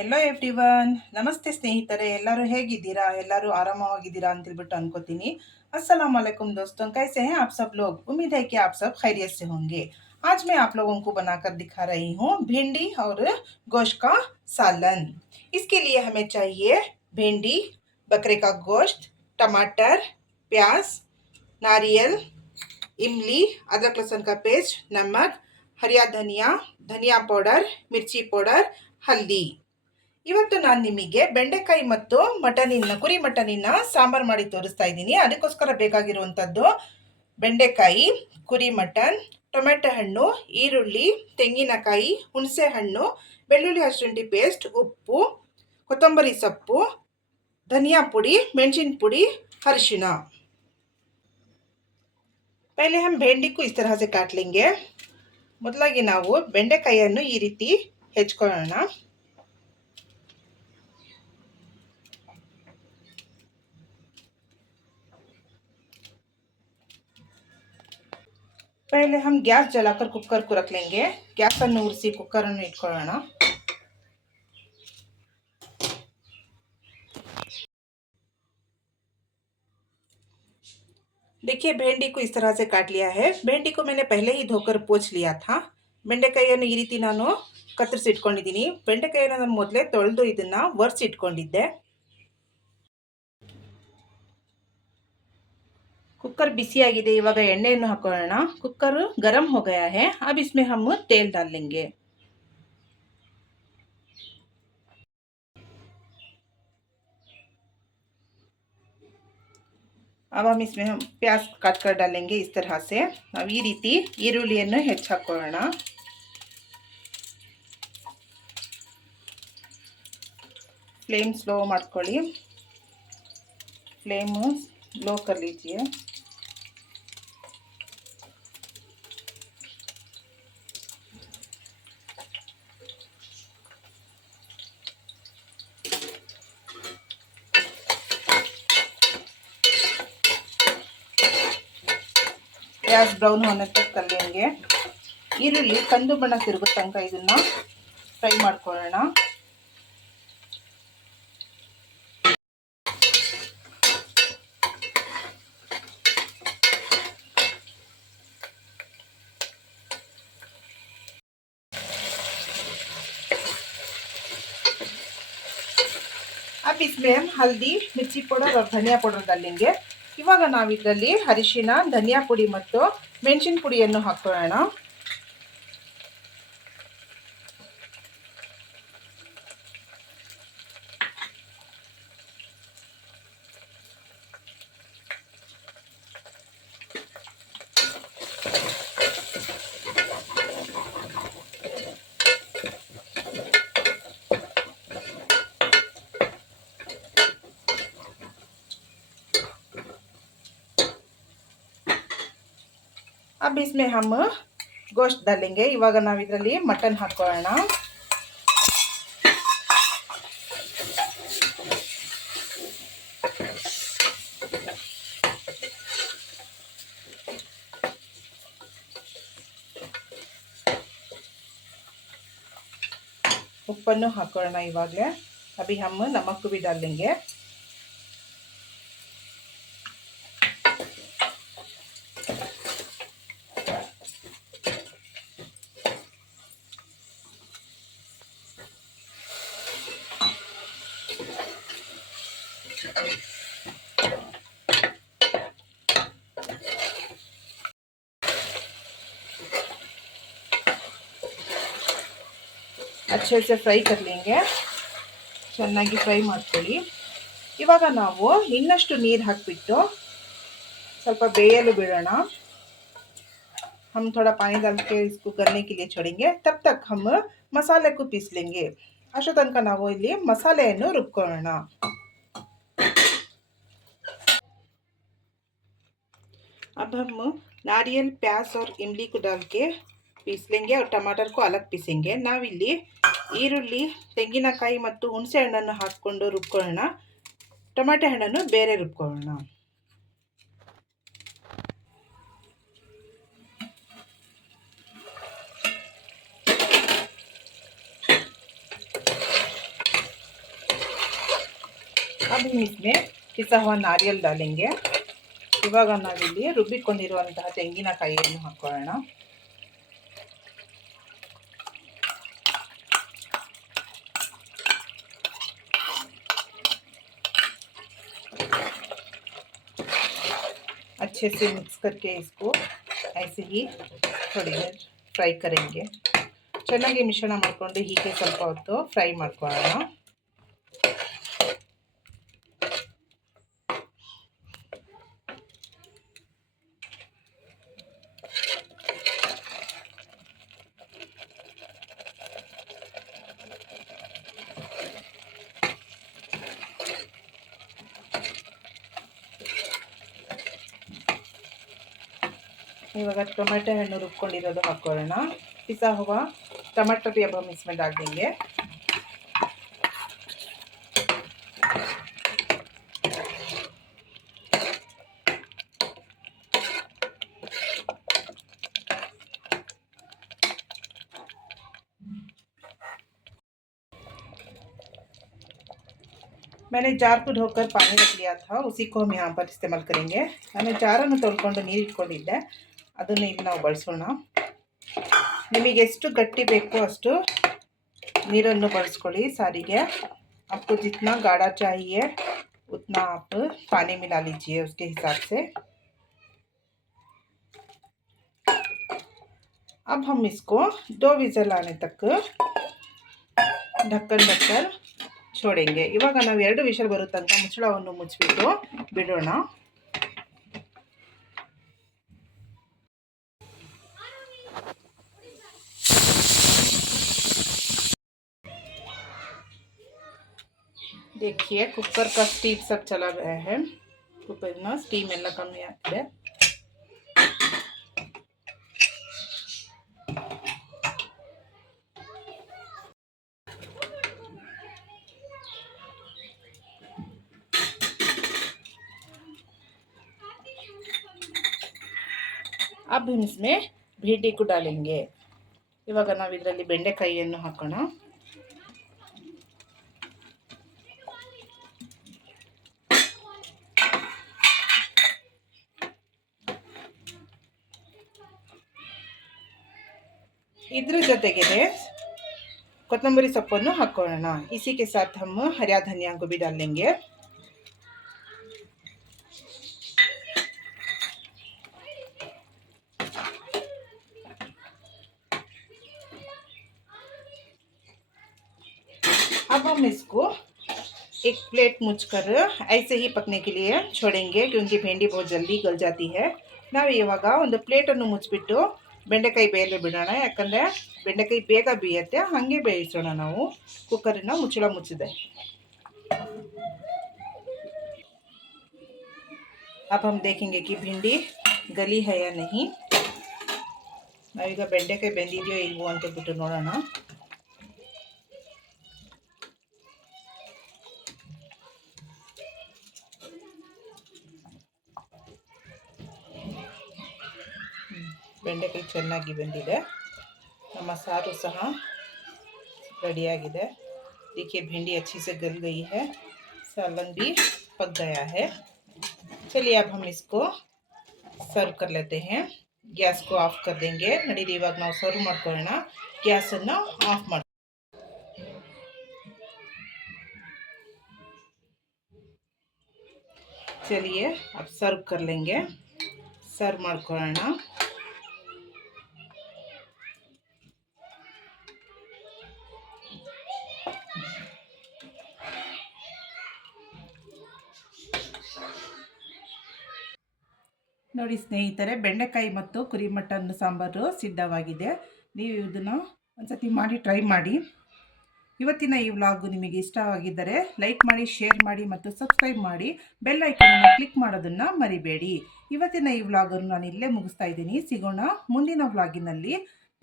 ಎಲ್ಲೋ every one ನಮಸ್ತೆ ಸ್ನೇಹಿತರೆ ಎಲ್ಲರೂ ಹೇಗಿದ್ದೀರಾ ಎಲ್ಲರೂ ಆರಾಮವಾಗಿದ್ದೀರಾ ಅಂತೇಳ್ಬಿಟ್ಟು ಅನ್ಕೋತೀನಿ अस्सलाम दोस्तों कैसे हैं आप सब लोग उम्मीद है कि आप सब खैरियत से होंगे आज मैं आप लोगों को बनाकर दिखा रही हूँ भिंडी और गोश्त का सालन इसके लिए हमें चाहिए भिंडी बकरे का गोश्त टमाटर प्याज नारियल इमली अदरक लहसुन का पेस्ट नमक हरिया धनिया धनिया पाउडर मिर्ची पाउडर हल्दी ಇವತ್ತು ನಾನು ನಿಮಗೆ ಬೆಂಡೆಕಾಯಿ ಮತ್ತು ಮಟನಿನ ಕುರಿ ಮಟನಿನ ಸಾಂಬಾರು ಮಾಡಿ ತೋರಿಸ್ತಾ ಇದ್ದೀನಿ ಅದಕ್ಕೋಸ್ಕರ ಬೇಕಾಗಿರುವಂಥದ್ದು ಬೆಂಡೆಕಾಯಿ ಕುರಿ ಮಟನ್ ಟೊಮೆಟೊ ಹಣ್ಣು ಈರುಳ್ಳಿ ತೆಂಗಿನಕಾಯಿ ಹುಣಸೆ ಹಣ್ಣು ಬೆಳ್ಳುಳ್ಳಿ ಹಸುಂಡಿ ಪೇಸ್ಟ್ ಉಪ್ಪು ಕೊತ್ತಂಬರಿ ಸೊಪ್ಪು ಧನಿಯಾ ಪುಡಿ ಮೆಣಸಿನ ಪುಡಿ ಅರಿಶಿನ ಪೈಲೆ ಹಮ್ ಬೆಂಡಿಕ್ಕೂ ಇಸ್ತರ ಹಸೆ ಕಾಟ್ಲಿಂಗೆ ಮೊದಲಾಗಿ ನಾವು ಬೆಂಡೆಕಾಯಿಯನ್ನು ಈ ರೀತಿ ಹೆಚ್ಕೊಳ್ಳೋಣ पहले हम गैस जलाकर कुकर को रख लेंगे गैस पर नूर से कुकर इकोण देखिए भिंडी को इस तरह से काट लिया है भिंडी को मैंने पहले ही धोकर पोछ लिया था बेंडेकाया रीति नानू कत्कनी बेंडेकाय मोदले तुद्ध वर्स इटकोदे कुकर ಬಿಸಿಯಾಗಿದೆ ಇವಾಗ ಎಣ್ಣೆಯನ್ನು ಹಾಕೋಣ ಕುಕ್ಕರ್ गरम हो गया है अब इसमें हम तेल डाल लेंगे अब हम इसमें हम प्याज काट कर डालेंगे इस तरह से अब ये रीति ಈರುಳ್ಳಿಯನ್ನು हाकोण फ्लेम स्लो मी फ्लेम लो कर लीजिए ಗ್ಯಾಸ್ ಬ್ರೌನ್ ಹೊಗೆ ಈರುಳ್ಳಿ ಕಂದು ಬಣ್ಣ ತಿರುಗು ತನಕ ಇದನ್ನ ಫ್ರೈ ಮಾಡ್ಕೊಳ್ಳೋಣ ಹಲ್ದಿ ಮಿರ್ಚಿ ಪೌಡರ್ ಧನಿಯಾ ಪೌಡರ್ ಅಲ್ಲಿಂಗೆ ಇವಾಗ ನಾವಿದ್ರಲ್ಲಿ ಅರಿಶಿನ ಧನಿಯಾ ಪುಡಿ ಮತ್ತು ಮೆಣಸಿನ ಪುಡಿಯನ್ನು ಹಾಕೋಣ ಬಿಸ್ಮೆ ಹಮ್ಮು ಗೋಷ್ಟ್ ದಲ್ಲಿಂಗೆ ಇವಾಗ ನಾವು ಇದರಲ್ಲಿ ಮಟನ್ ಹಾಕೋಣ ಉಪ್ಪನ್ನು ಹಾಕೋಣ ಇವಾಗಲೇ ಅಭಿ ನಮ್ಮ ಕುಬಿ ದಲ್ಲಿಂಗೆ ಅಚ್ಚೆ से ಫ್ರೈ कर ಚೆನ್ನಾಗಿ ಫ್ರೈ ಮಾಡ್ಕೊಳ್ಳಿ ಇವಾಗ ನಾವು ಇನ್ನಷ್ಟು ನೀರು ಹಾಕಿಬಿಟ್ಟು ಸ್ವಲ್ಪ ಬೇಯಲು ಬಿಡೋಣ ಹಮ್ थोड़ा पानी डाल के इसको गलने के लिए ಮಸಾಲೆಕ್ಕೂ तब ಅಷ್ಟು ತನಕ ನಾವು ಇಲ್ಲಿ ಮಸಾಲೆಯನ್ನು ರುಬ್ಕೊಳ್ಳೋಣ अब ನಾರಿಯಲ್ ಪ್ಯಾಸ್ ಅವ್ರ ಇಮ್ಲಿ इमली ಪೀಸ್ಲಿಂಗೆ ಅವ್ರು ಅಲಗ್ ಅಲಕ್ ಪೀಸಿಂಗೆ ನಾವಿಲ್ಲಿ ಈರುಳ್ಳಿ ತೆಂಗಿನಕಾಯಿ ಮತ್ತು ಹುಣಸೆ ಹಣ್ಣನ್ನು ಹಾಕ್ಕೊಂಡು ರುಬ್ಕೊಳ್ಳೋಣ ಟೊಮ್ಯಾಟೊ ಹಣ್ಣನ್ನು ಬೇರೆ ರುಬ್ಕೊಳ್ಳೋಣ ಅದು ಮಿಸ್ನೆ ಕಿಸಹ ನಾರಿಯಲ್ ದಾಲಿಂಗೆ ಇವಾಗ ನಾವಿಲ್ಲಿ ರುಬ್ಬಿಕೊಂಡಿರುವಂತಹ ತೆಂಗಿನಕಾಯಿಯನ್ನು ಹಾಕ್ಕೊಳ್ಳೋಣ अच्छे से मिक्स करके इसको ऐसे ही थोड़ी देर फ्राई करेंगे चलिए मिश्रण मे हीगे स्वल्प फ्राई मोड़ो इवगा टमेटो हण्णु रुबिद हाकोण पिसा हूव टमेटो भी अब मिक्स मैंने जार को ढोकर पानी रख लिया था उसी को हम यहाँ पर इस्तेमाल करेंगे मैंने जारन तोलकोर इकट्ठे ಅದನ್ನು ಇನ್ನೂ ಬळಸೋಣ ನಿಮಗೆಷ್ಟು ಗಟ್ಟಿಬೇಕು ಅಷ್ಟು ನೀರನ್ನು ಬಳಸ್ಕೊಳಿ ಸಾರಿಗೆ ಅಷ್ಟು जितना गाढ़ा चाहिए उतना आप पानी मिला लीजिए उसके हिसाब से अब हम इसको 2 whistle आने तक ढक्कन വെಕಲ್ છોડेंगे ಈಗ ನಾವು 2 whistle ಬರುತ್ತಂತ ಮುಚ್ಚಳವನ್ನು ಮುಚ್ಚಿಬಿಟ್ಟು ಬಿಡೋಣ देखिए कुकर का स्टीम सब चला गया है कुकर ना स्टीम एला कमी आते अब हम इसमें भेटी को डालेंगे इवग नाव बेंदेकोण जो कोबरी सोपन हाकोण इसी के साथ हम हरिया धनिया को भी डाल लेंगे अब हम इसको एक प्लेट मुझ कर ऐसे ही पकने के लिए छोड़ेंगे क्योंकि भिंडी बहुत जल्दी गल जाती है ना ये प्लेट प्लेटन मुझबिटू ಬೆಂಡೆಕಾಯಿ ಬೇಯಲು ಬಿಡೋಣ ಯಾಕಂದರೆ ಬೆಂಡೆಕಾಯಿ ಬೇಗ ಬೇಯುತ್ತೆ ಹಾಗೆ ಬೇಯಿಸೋಣ ನಾವು ಕುಕ್ಕರಿನ ಮುಚ್ಚಳ ಮುಚ್ಚಿದೆ ಅಪ್ಪ हम ಭಿಂಡಿ कि ಗಲಿ ಹಯ ನಹಿ ನಾವೀಗ ಬೆಂಡೆಕಾಯಿ ಬೆಂದಿದೆಯೋ ಇಲ್ವೋ ಅಂತ ಬಿಟ್ಟು ನೋಡೋಣ भिंडी करी चन्नागी बनिदे. ನಮ್ಮ ಸಾರು ಸಹ ರೆಡಿಯಾಗಿದೆ. دیکھے भिंडी अच्छी से गल गई है. ಸಾಲನ್ ಬೀ ಪಗ್ಗಯಾ आहे. ಚಲಿ ย ಾಬ್ ہم इसको सर्व कर लेते हैं. गैस को ऑफ कर देंगे. ನಡಿ รี ಇವಾಗ ನಾವು ಸರ್ವ್ ಮಾಡ್ಕೊಳ್ಳೋಣ. ಗ್ಯಾಸನ್ನು ಆಫ್ ಮಾಡ್ಕೊಳ್ಳಿ. ಚಲಿಯೇ ಆಬ್ ಸರ್ವ್ कर लेंगे. ಸರ್ವ್ ಮಾಡ್ಕೊಳ್ಳೋಣ. ನೋಡಿ ಸ್ನೇಹಿತರೆ ಬೆಂಡೆಕಾಯಿ ಮತ್ತು ಕುರಿ ಮಟನ್ ಸಾಂಬಾರು ಸಿದ್ಧವಾಗಿದೆ ನೀವು ಇದನ್ನು ಒಂದ್ಸತಿ ಮಾಡಿ ಟ್ರೈ ಮಾಡಿ ಇವತ್ತಿನ ಈ ವ್ಲಾಗು ನಿಮಗೆ ಇಷ್ಟವಾಗಿದ್ದರೆ ಲೈಕ್ ಮಾಡಿ ಶೇರ್ ಮಾಡಿ ಮತ್ತು ಸಬ್ಸ್ಕ್ರೈಬ್ ಮಾಡಿ ಬೆಲ್ ಐಕನನ್ನು ಕ್ಲಿಕ್ ಮಾಡೋದನ್ನು ಮರಿಬೇಡಿ ಇವತ್ತಿನ ಈ ವ್ಲಾಗನ್ನು ನಾನು ಇಲ್ಲೇ ಮುಗಿಸ್ತಾ ಇದ್ದೀನಿ ಸಿಗೋಣ ಮುಂದಿನ ವ್ಲಾಗಿನಲ್ಲಿ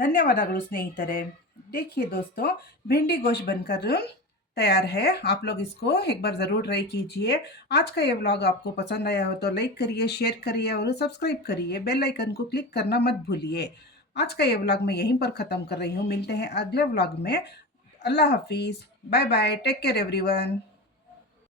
ಧನ್ಯವಾದಗಳು ಸ್ನೇಹಿತರೆ देखिए ದೋಸ್ತೋ ಭಿಂಡಿ ಘೋಷ್ ಬನ್ಕರ್ तैयार है आप लोग इसको एक बार ज़रूर ट्राई कीजिए आज का ये व्लॉग आपको पसंद आया हो तो लाइक करिए शेयर करिए और सब्सक्राइब करिए बेल आइकन को क्लिक करना मत भूलिए आज का ये व्लॉग मैं यहीं पर ख़त्म कर रही हूँ मिलते हैं अगले व्लॉग में अल्लाह हाफिज़ bye bye take care everyone